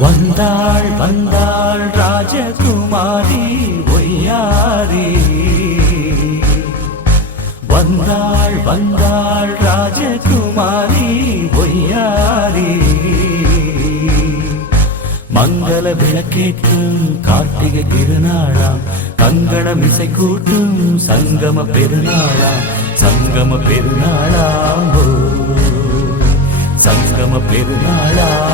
வந்தாள் வந்தாள் ராஜகுமாரி ஒய்யாரி. வந்தாள் வந்தாள் ராஜகுமாரி ஒய்யாரி. மங்கள விளக்கேற்றும் கார்த்திகை திருநாளாம், கங்கணம் இசை கூட்டும் சங்கம பெருநாளாம். சங்கம பெருநாளாம் சங்கம பெருநாளாம்.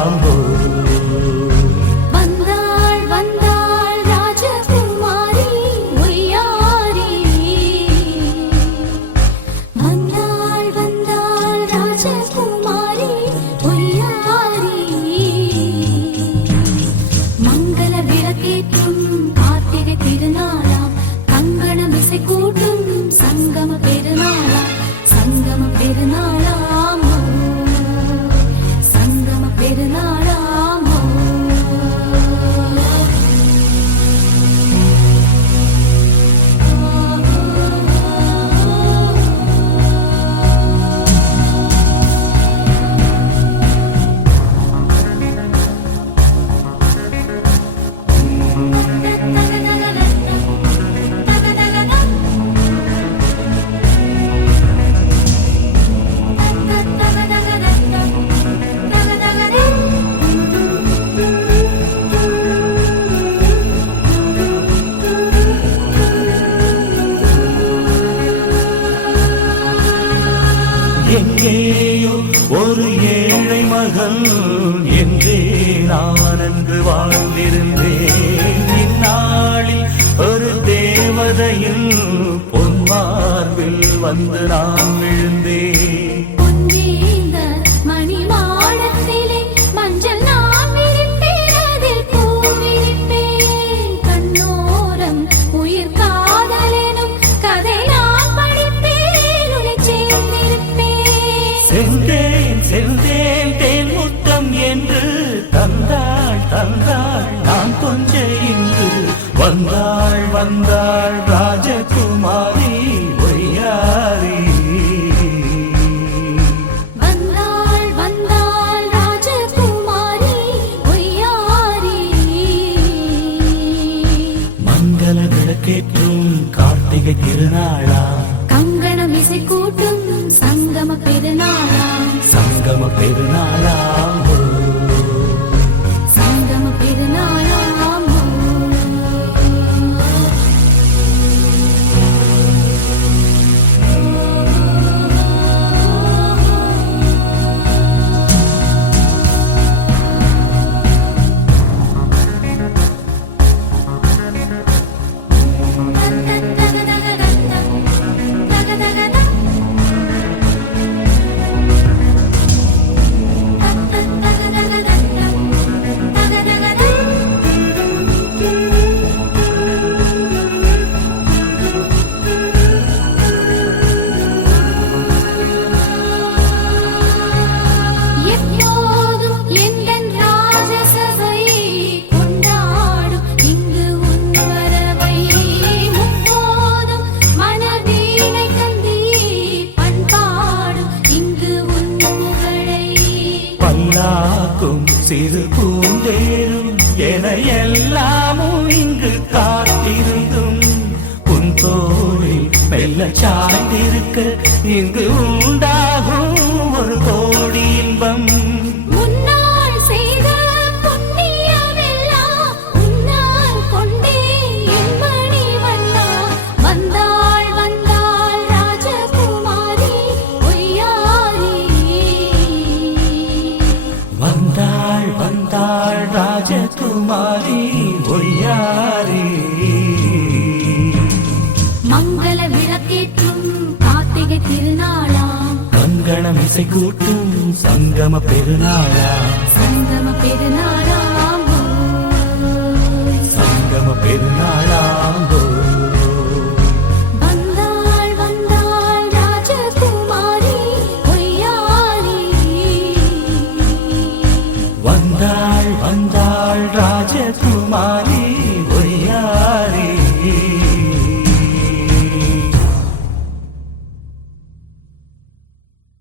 எங்கேயோ ஒரு ஏழை மகள் என்றே நான் அன்று வாழ்ந்திருந்தேன். இந்நாளில் ஒரு தேவதையில் பொன்மார்பில் வந்து நான் விழுந்தேன். செந்தேன் செந்தேன் தேன் முத்தம் என்று தந்தாள் தந்தாள் நான் கொஞ்ச இங்கு. வந்தாள் வந்தாள் ராஜகுமாரி ஒய்யாரி. வந்தாள் வந்தாள் ராஜகுமாரி ஒய்யாரி. மங்கள விளக்கேற்றும் கார்த்திகை திருநாளா, கங்கணம் இசை கூட்டும் சங்கம பெருநாளாம். சங்கம பெருநாளாம் சங்கம பெருநாளாம். சிறு பூந்தேரும் என எல்லாமும் இங்கு காத்திருந்தும் உன் தோளில் மெல்ல சாய்ந்திருக்க இங்கு உண்டாகும் ஒரு கோடி இன்பம். வந்தாள் வந்தாள் ராஜகுமாரி ஒய்யாரி. மங்கள விளக்கேற்றும் கார்த்திகை திருநாளாம், கங்கணம் இசை கூட்டும் சங்கம பெருநாளா. சங்கம பெருநாள்.